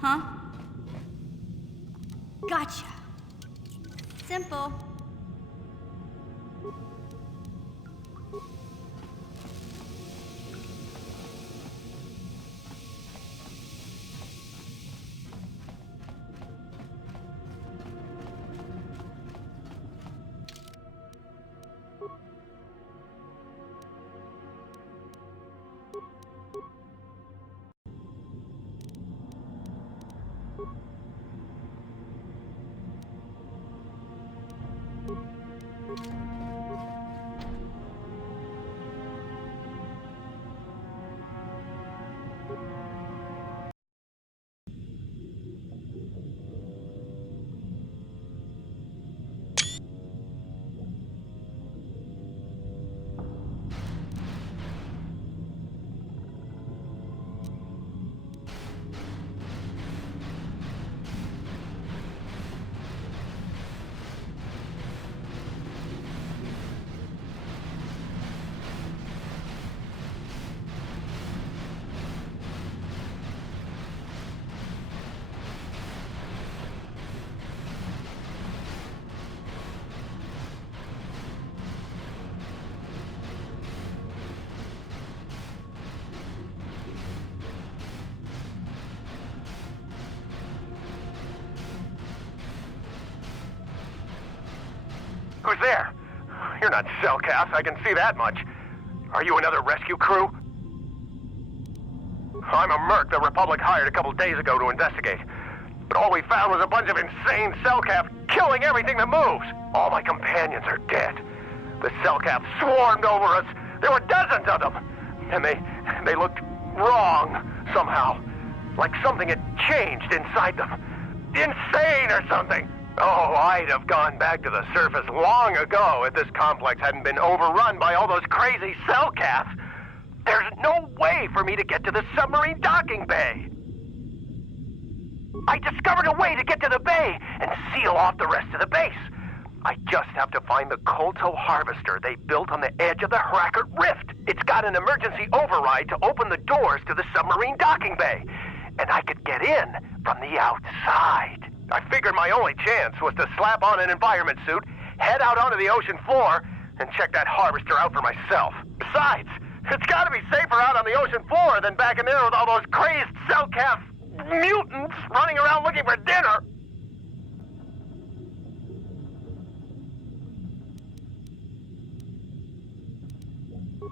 Huh? Gotcha. Simple. Who's there? You're not Cellcast, I can see that much. Are you another rescue crew? I'm a merc the Republic hired a couple days ago to investigate. But all we found was a bunch of insane Cellcast killing everything that moves. All my companions are dead. The Cellcast swarmed over us. There were dozens of them. And they looked wrong, somehow. Like something had changed inside them. Insane or something. Oh, I'd have gone back to the surface long ago if this complex hadn't been overrun by all those crazy Cellcasts. There's no way for me to get to the submarine docking bay. I discovered a way to get to the bay and seal off the rest of the base. I just have to find the Kolto harvester they built on the edge of the Hrackert Rift. It's got an emergency override to open the doors to the submarine docking bay. And I could get in from the outside. I figured my only chance was to slap on an environment suit, head out onto the ocean floor, and check that harvester out for myself. Besides, it's gotta be safer out on the ocean floor than back in there with all those crazed Cellcast mutants running around looking for dinner.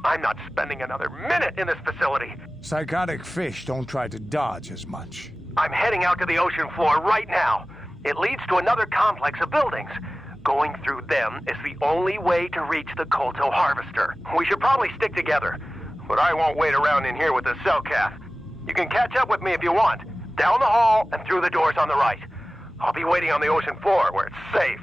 I'm not spending another minute in this facility. Psychotic fish don't try to dodge as much. I'm heading out to the ocean floor right now. It leads to another complex of buildings. Going through them is the only way to reach the Kolto harvester. We should probably stick together, but I won't wait around in here with the Cellcast. You can catch up with me if you want. Down the hall and through the doors on the right. I'll be waiting on the ocean floor where it's safe.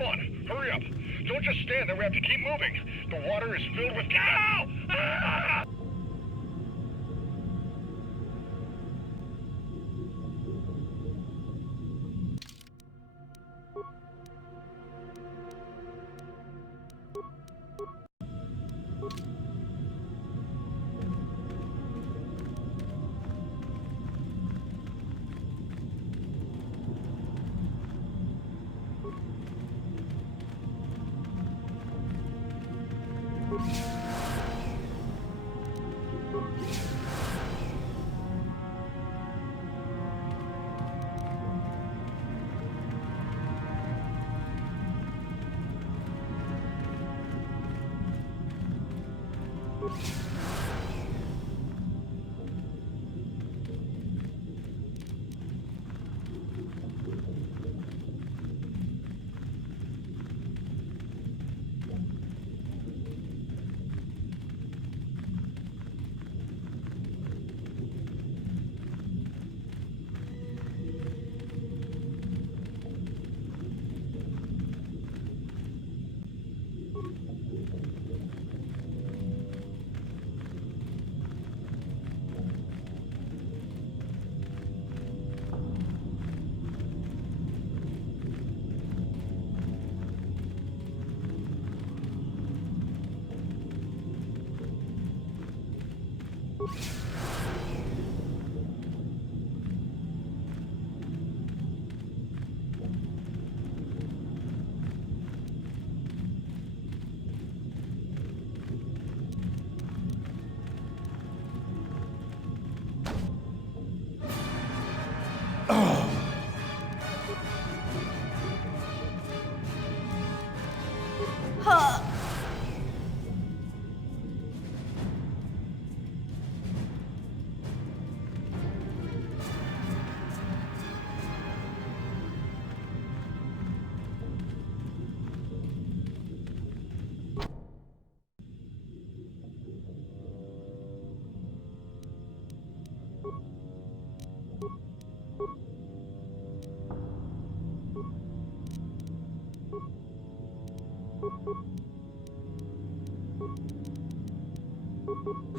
Come on, hurry up. Don't just stand there, we have to keep moving. The water is filled with... Ah!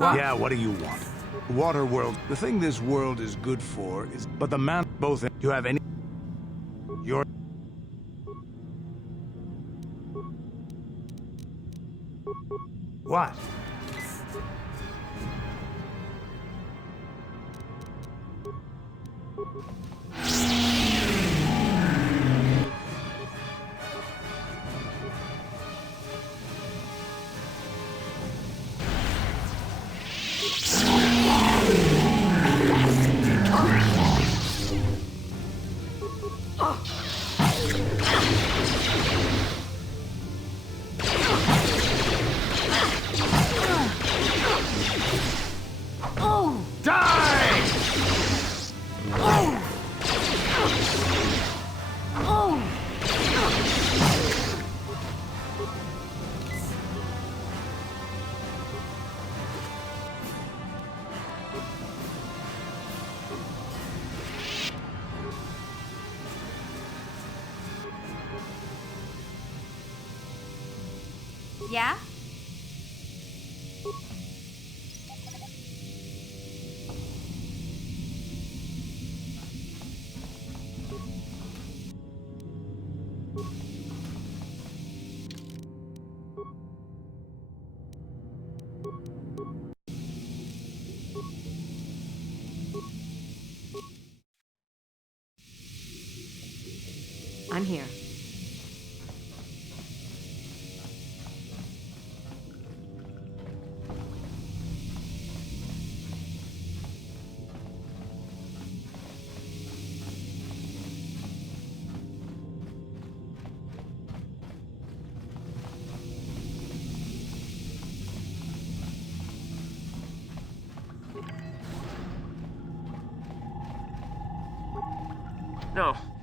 What? Yeah, what do you want? Water world. The thing this world is good for is... But the man... Both... You have any... Your... What? Yeah? I'm here.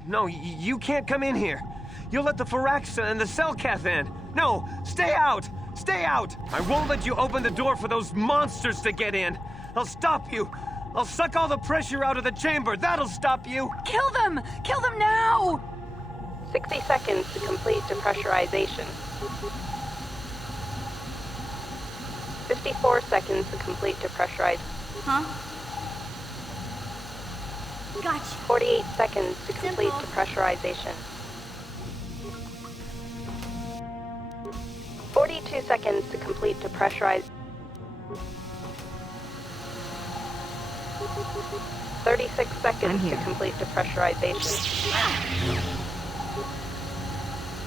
No, you can't come in here. You'll let the Firaxa and the Selkath in. No, stay out! Stay out! I won't let you open the door for those monsters to get in. I'll stop you. I'll suck all the pressure out of the chamber. That'll stop you. Kill them! Kill them now! 60 seconds to complete depressurization. 54 seconds to complete depressurization. Huh? Gotcha. 48 seconds to complete Simple. depressurization. 42 seconds to complete depressurize. 36 seconds to complete depressurization.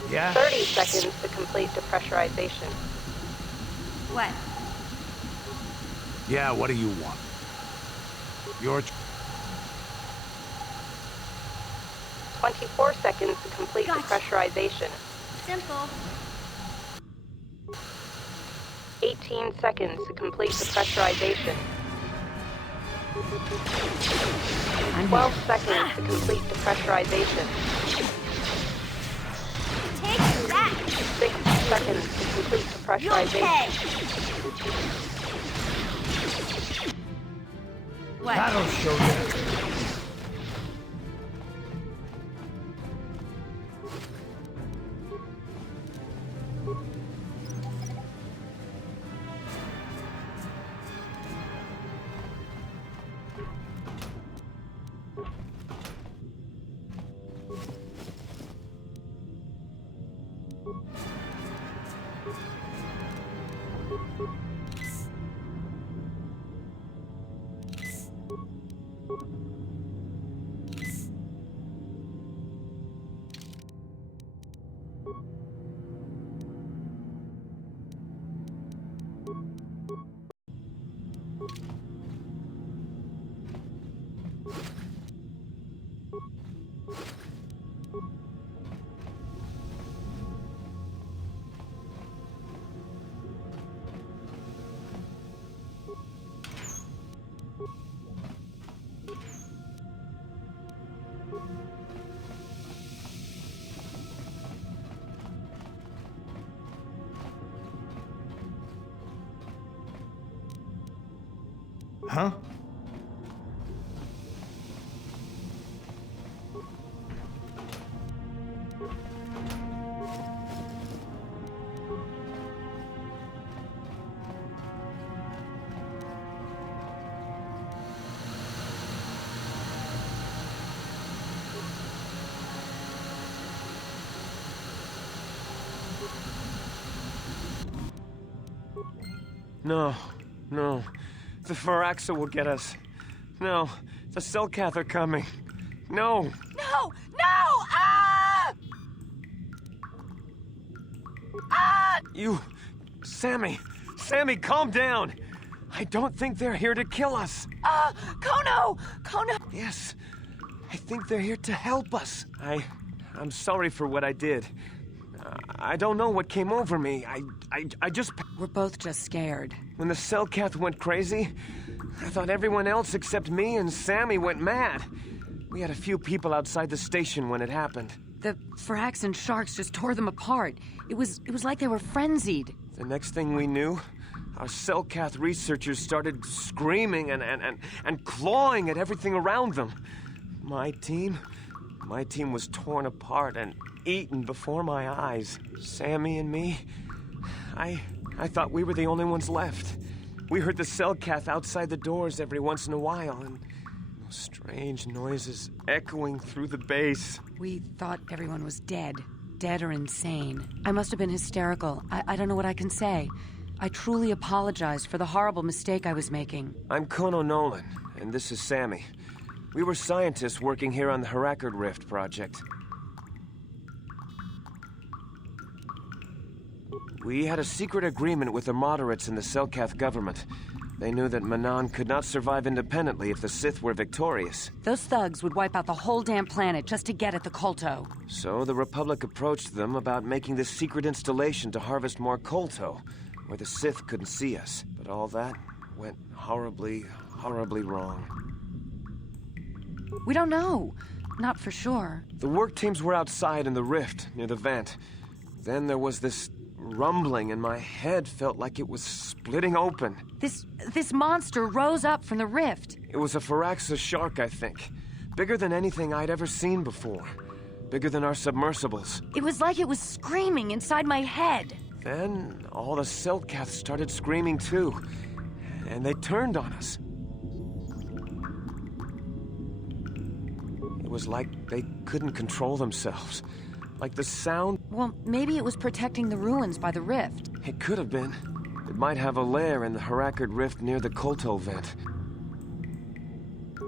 Yeah? 30 seconds to complete depressurization. What? Yeah, what do you want? Your 24 seconds to complete Gotcha. depressurization. Simple. 18 seconds to complete depressurization. I'm 12 here. seconds to complete depressurization. Take that. 6 seconds to complete You'll depressurization. pay. What? That'll show you. Huh? No, no. The Faraxa will get us. No, the Selkath are coming. No. No! No! Ah! Ah! You... Sammy! Sammy, calm down! I don't think they're here to kill us. Kono! Kono! Yes, I think they're here to help us. I'm sorry for what I did. I don't know what came over me. I just... We're both just scared. When the Selkath went crazy, I thought everyone else except me and Sammy went mad. We had a few people outside the station when it happened. The Farax and sharks just tore them apart. It was like they were frenzied. The next thing we knew, our Selkath researchers started screaming and clawing at everything around them. My team was torn apart and eaten before my eyes. Sammy and me, I thought we were the only ones left. We heard the Selkath outside the doors every once in a while, and those strange noises echoing through the base. We thought everyone was dead. Dead or insane. I must have been hysterical. I don't know what I can say. I truly apologize for the horrible mistake I was making. I'm Kono Nolan, and this is Sammy. We were scientists working here on the Harakard Rift project. We had a secret agreement with the moderates in the Selkath government. They knew that Manan could not survive independently if the Sith were victorious. Those thugs would wipe out the whole damn planet just to get at the Kolto. So the Republic approached them about making this secret installation to harvest more Kolto, where the Sith couldn't see us. But all that went horribly, horribly wrong. We don't know. Not for sure. The work teams were outside in the rift, near the vent. Then there was this rumbling, and my head felt like it was splitting open. This monster rose up from the rift. It was a Faraxa shark, I think. Bigger than anything I'd ever seen before. bigger than our submersibles. It was like it was screaming inside my head. Then all the Selkaths started screaming too, and they turned on us. It was like they couldn't control themselves. Like the sound... Well, maybe it was protecting the ruins by the rift. It could have been. It might have a lair in the Harakard rift near the Kolto vent.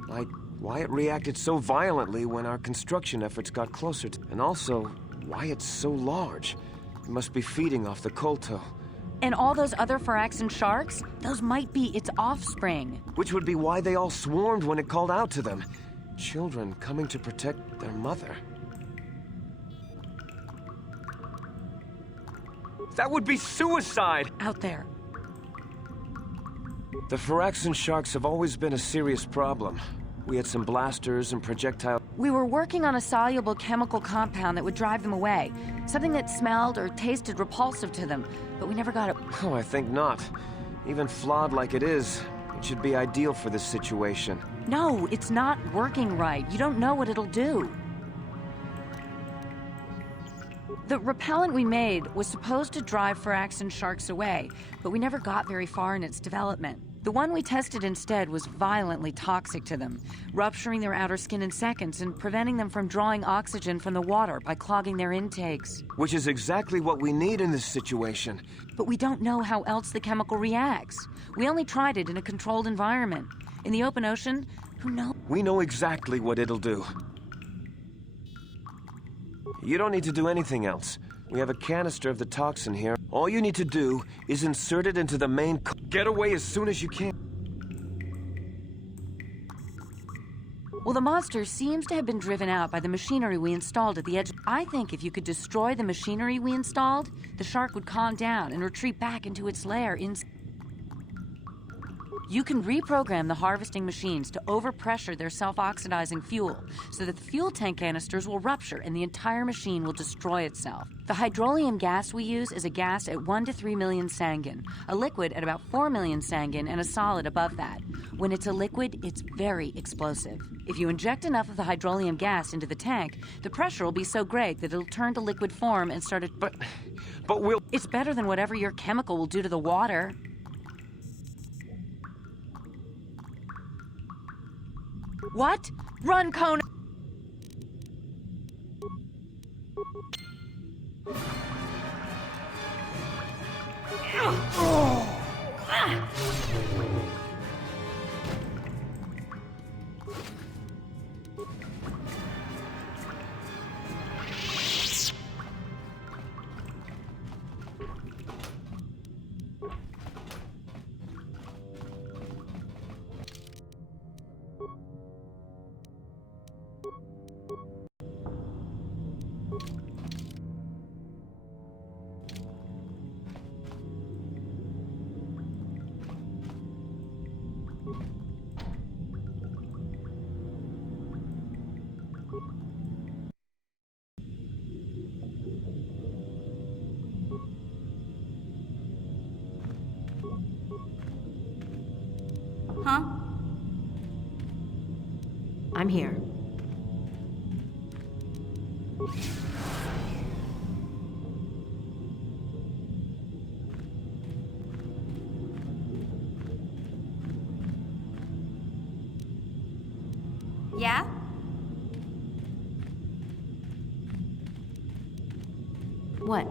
Like why it reacted so violently when our construction efforts got closer to... And also, why it's so large. It must be feeding off the Kolto. And all those other Phyraxan sharks? Those might be its offspring. Which would be why they all swarmed when it called out to them. Children coming to protect their mother. That would be suicide! Out there. The Phyraxan sharks have always been a serious problem. We had some blasters and projectile... We were working on a soluble chemical compound that would drive them away. Something that smelled or tasted repulsive to them, but we never got it. Oh, I think not. Even flawed like it is, it should be ideal for this situation. No, it's not working right. You don't know what it'll do. The repellent we made was supposed to drive Phyraxan sharks away, but we never got very far in its development. The one we tested instead was violently toxic to them, rupturing their outer skin in seconds and preventing them from drawing oxygen from the water by clogging their intakes. Which is exactly what we need in this situation. But we don't know how else the chemical reacts. We only tried it in a controlled environment. In the open ocean, who knows? We know exactly what it'll do. You don't need to do anything else. We have a canister of the toxin here. All you need to do is insert it into the main... Get away as soon as you can. Well, the monster seems to have been driven out by the machinery we installed at the edge. I think if you could destroy the machinery we installed, the shark would calm down and retreat back into its lair in... You can reprogram the harvesting machines to overpressure their self-oxidizing fuel so that the fuel tank canisters will rupture and the entire machine will destroy itself. The hydrolium gas we use is a gas at 1 to 3 million sangin, a liquid at about 4 million sangin, and a solid above that. When it's a liquid, it's very explosive. If you inject enough of the hydrolium gas into the tank, the pressure will be so great that it'll turn to liquid form and start a... But we'll... It's better than whatever your chemical will do to the water. What? Run, Kona! Huh? I'm here. Yeah? What?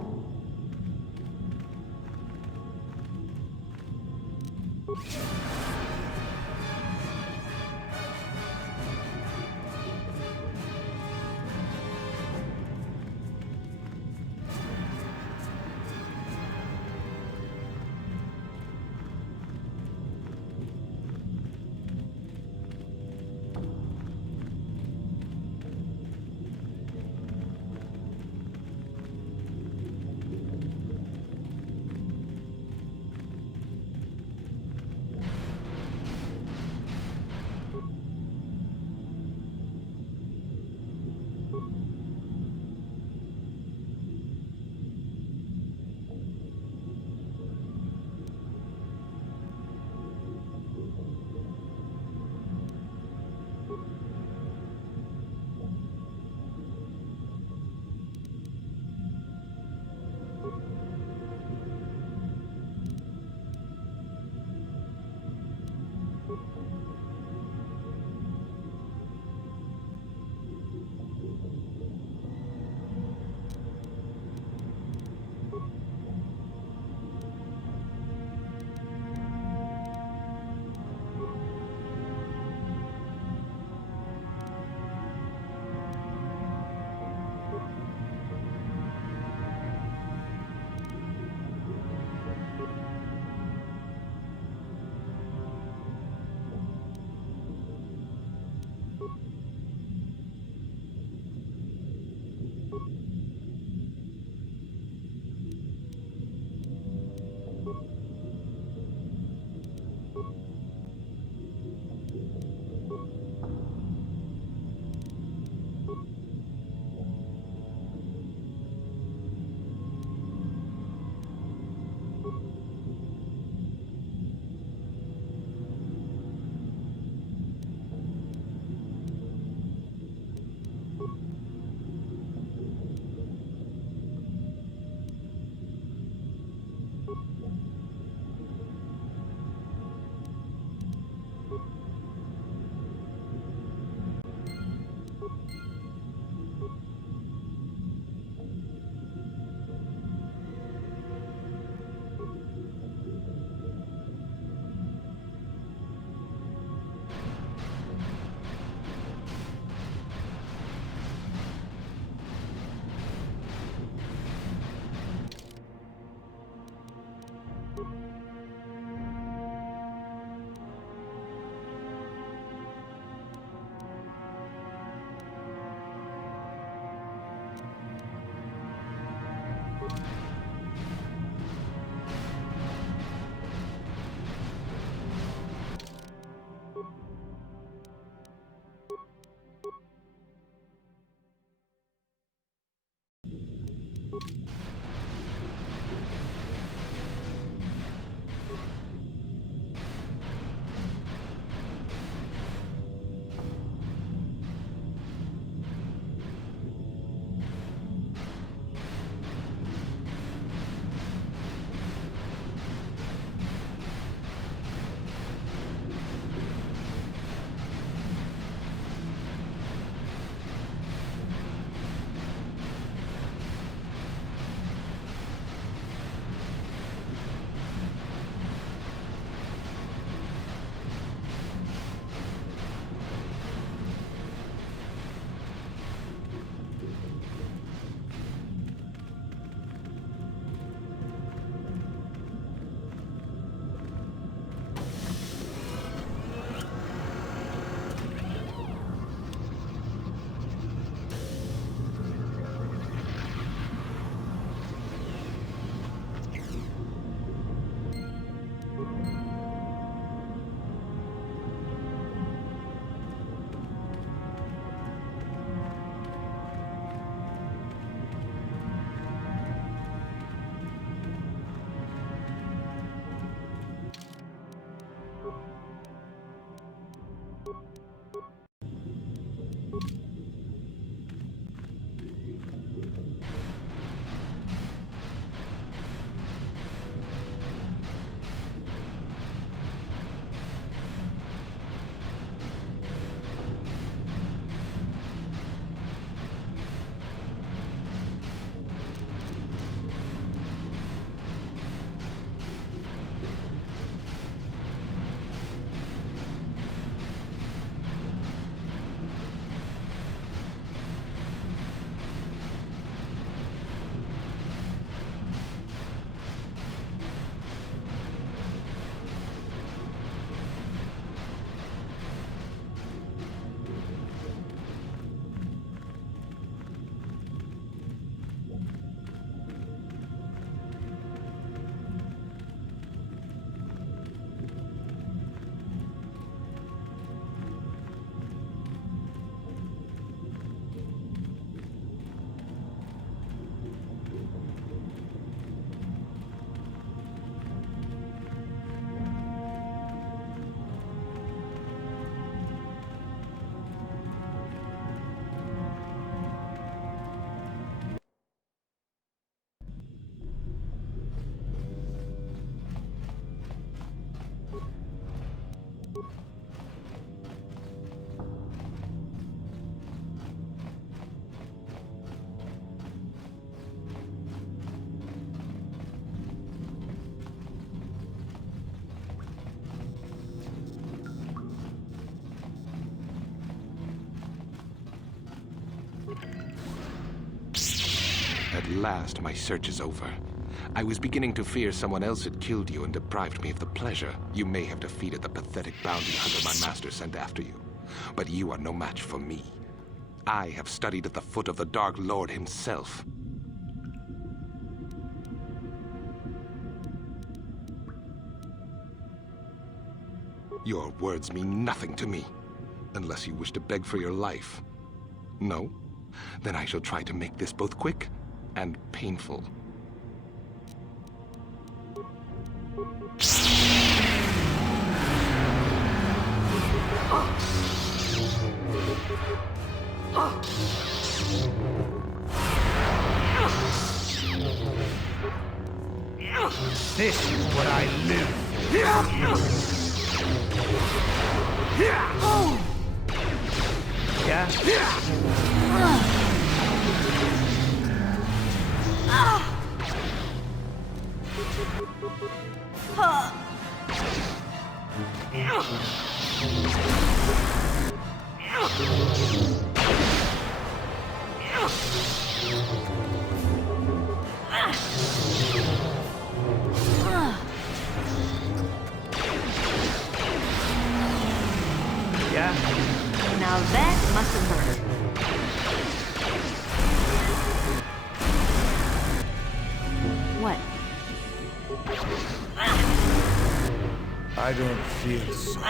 At last, my search is over. I was beginning to fear someone else had killed you and deprived me of the pleasure you may have defeated the pathetic bounty hunter my master sent after you. But you are no match for me. I have studied at the foot of the Dark Lord himself. Your words mean nothing to me, unless you wish to beg for your life. No? Then I shall try to make this both quick and painful. This is what I live for. Yeah? Now that must have hurt. What? I don't feel so.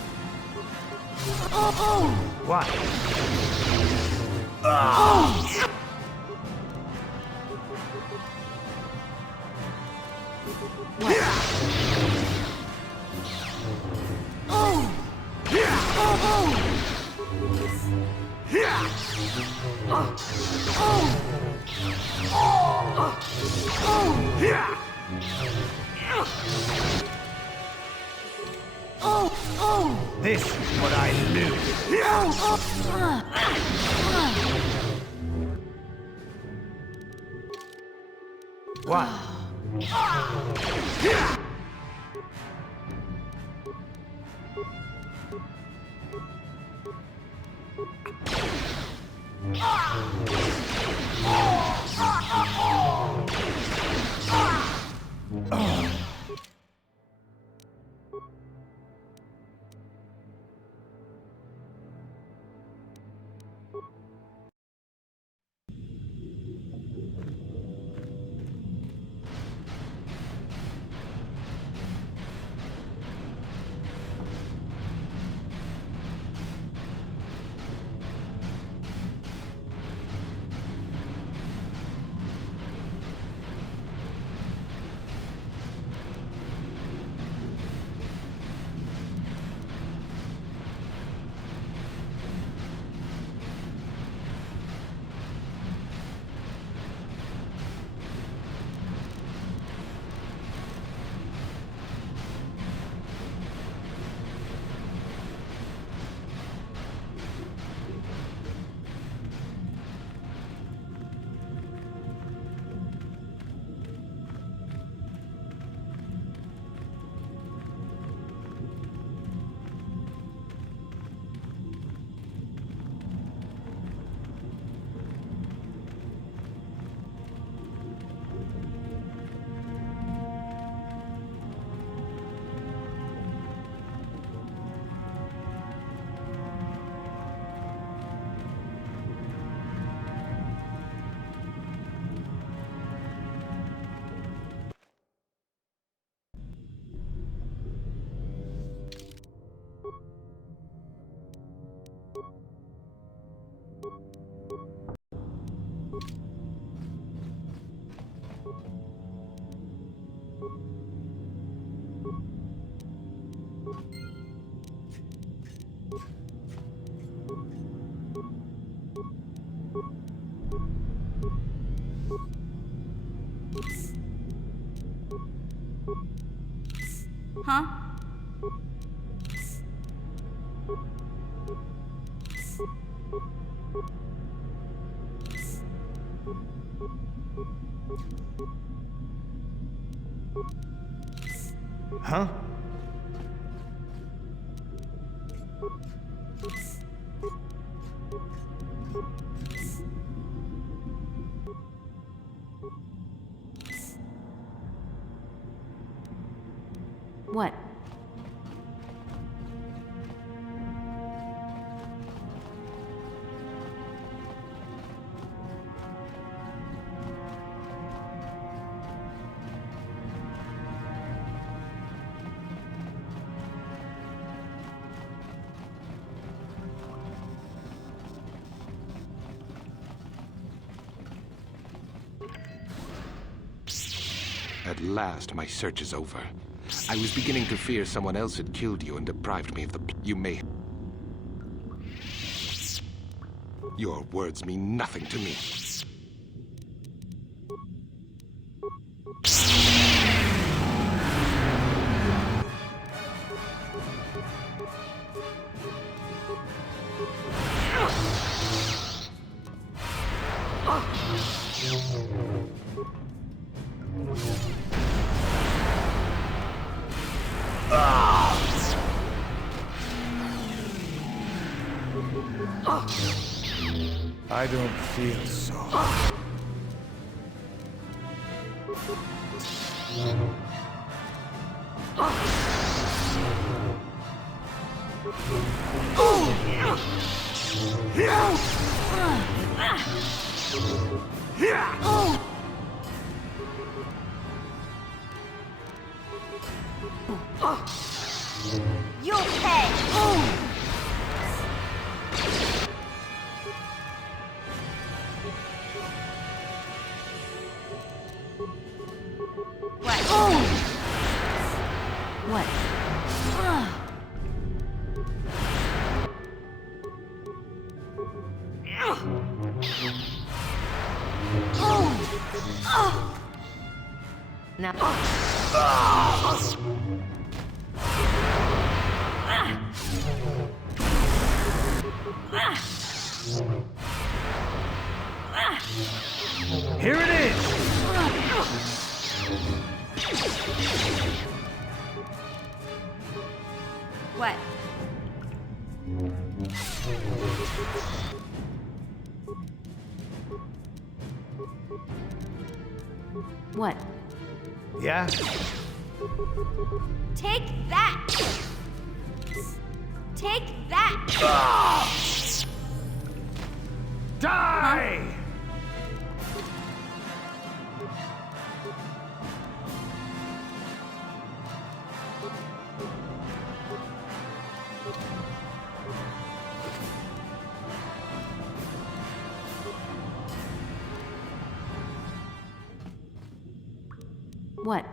What? What? This is what I lose. What? Huh? Huh? What? At last, my search is over. I was beginning to fear someone else had killed you and deprived me of the... You may... Your words mean nothing to me. I don't feel so. You'll pay! What? Now. Here it is! What? What? Yeah? Take that! Take that! Die! What?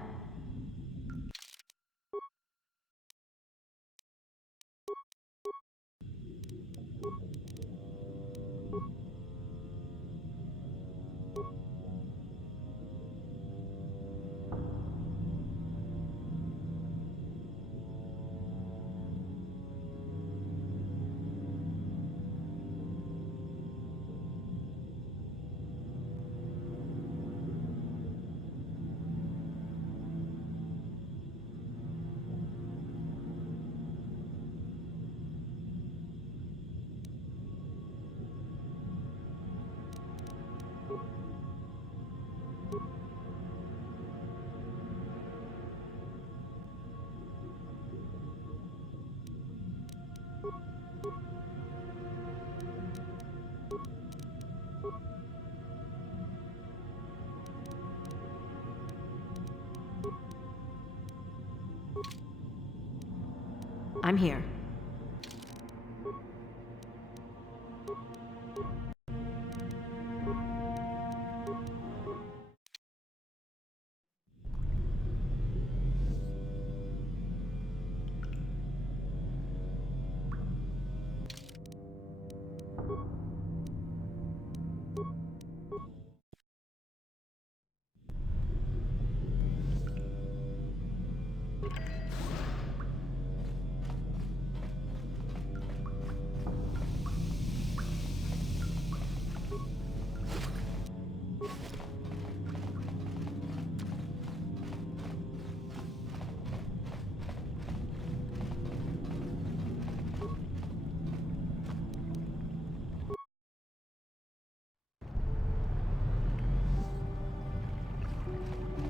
I'm here.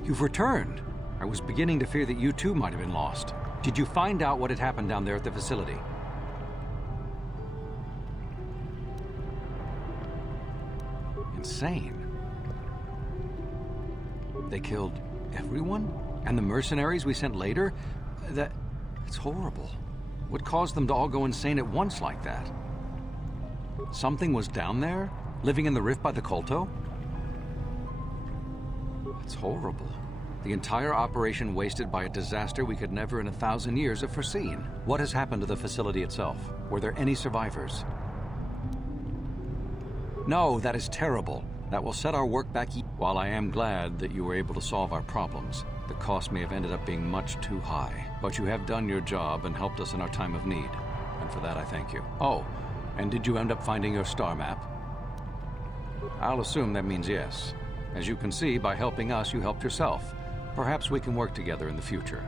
You've returned. I was beginning to fear that you too might have been lost. Did you find out what had happened down there at the facility? Insane. They killed everyone? And the mercenaries we sent later? It's horrible. What caused them to all go insane at once like that? Something was down there? Living in the rift by the Kolto? It's horrible. The entire operation wasted by a disaster we could never in 1,000 years have foreseen. What has happened to the facility itself? Were there any survivors? No, that is terrible. That will set our work back. While I am glad that you were able to solve our problems, the cost may have ended up being much too high. But you have done your job and helped us in our time of need. And for that I thank you. Oh, and did you end up finding your star map? I'll assume that means yes. As you can see, by helping us, you helped yourself. Perhaps we can work together in the future.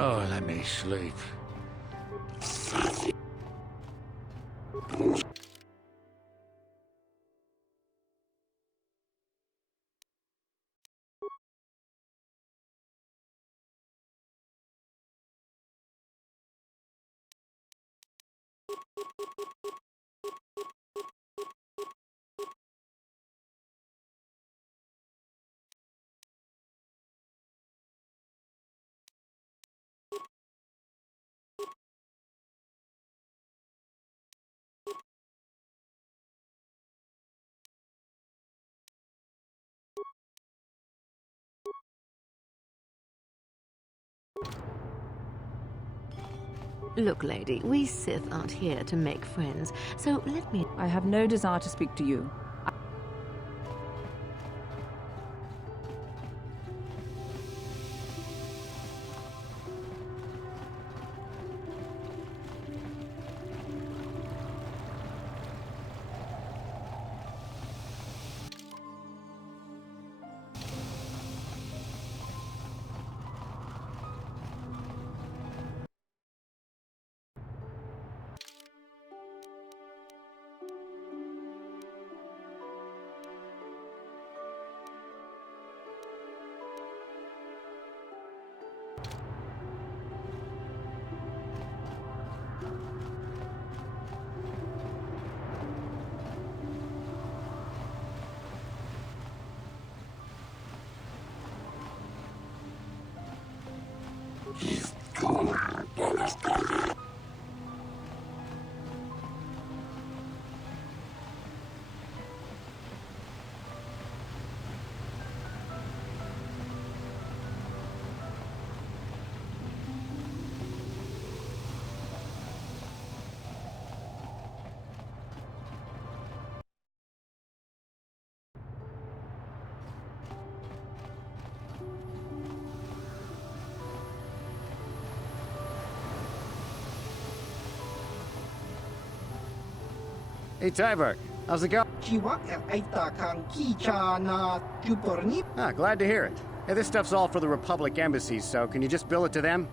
Oh, let me sleep. Look, lady, we Sith aren't here to make friends, so let me... I have no desire to speak to you. Hey, Tyberg. How's it going? Ah, glad to hear it. Hey, this stuff's all for the Republic embassies, so can you just bill it to them?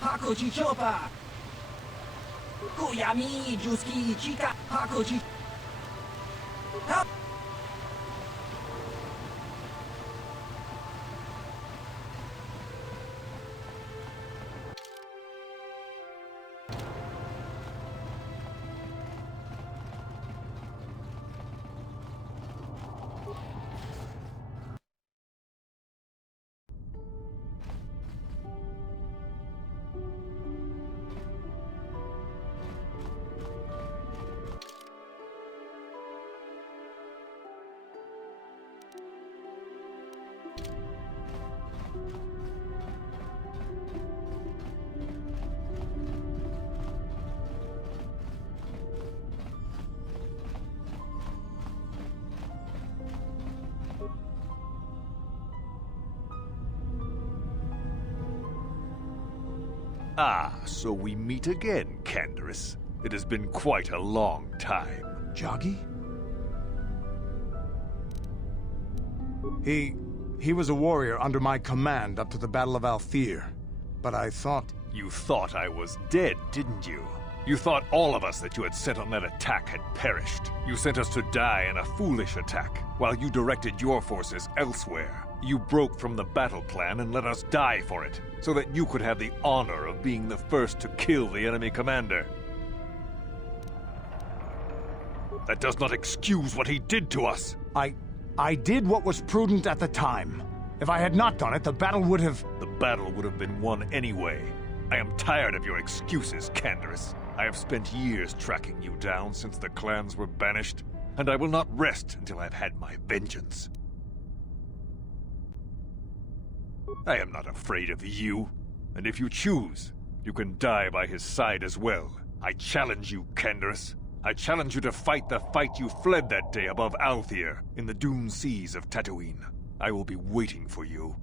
Hakochi chopa. Kuyami juski chika. Hakochi. Ah, so we meet again, Kandurus. It has been quite a long time. Joggy? He was a warrior under my command up to the Battle of Althir. But I thought... You thought I was dead, didn't you? You thought all of us that you had sent on that attack had perished. You sent us to die in a foolish attack, while you directed your forces elsewhere. You broke from the battle plan and let us die for it, so that you could have the honor of being the first to kill the enemy commander. That does not excuse what he did to us. I did what was prudent at the time. If I had not done it, the battle would have... The battle would have been won anyway. I am tired of your excuses, Kandurus. I have spent years tracking you down since the clans were banished, and I will not rest until I've had my vengeance. I am not afraid of you, and if you choose, you can die by his side as well. I challenge you, Kandurus. I challenge you to fight the fight you fled that day above Althir, in the dune seas of Tatooine. I will be waiting for you.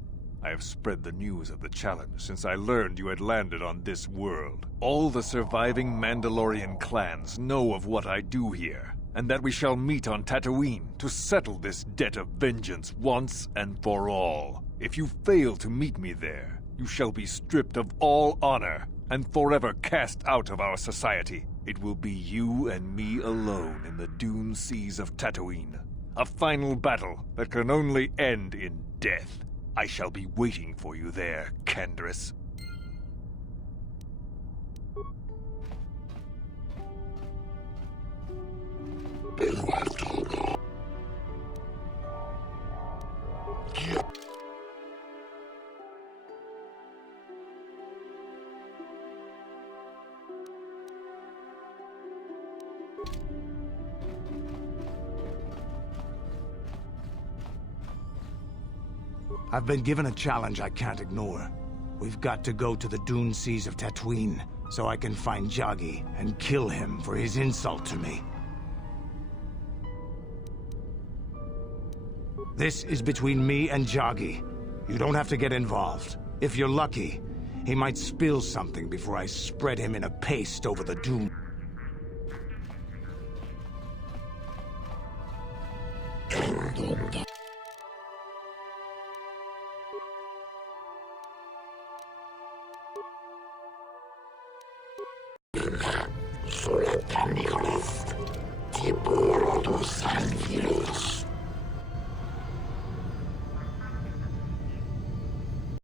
I have spread the news of the challenge since I learned you had landed on this world. All the surviving Mandalorian clans know of what I do here, and that we shall meet on Tatooine to settle this debt of vengeance once and for all. If you fail to meet me there, you shall be stripped of all honor and forever cast out of our society. It will be you and me alone in the dune seas of Tatooine. A final battle that can only end in death. I shall be waiting for you there, Kandurus. I've been given a challenge I can't ignore. We've got to go to the dune seas of Tatooine, so I can find Joggy and kill him for his insult to me. This is between me and Joggy. You don't have to get involved. If you're lucky, he might spill something before I spread him in a paste over the dune. Tipo Rodus Anvilus.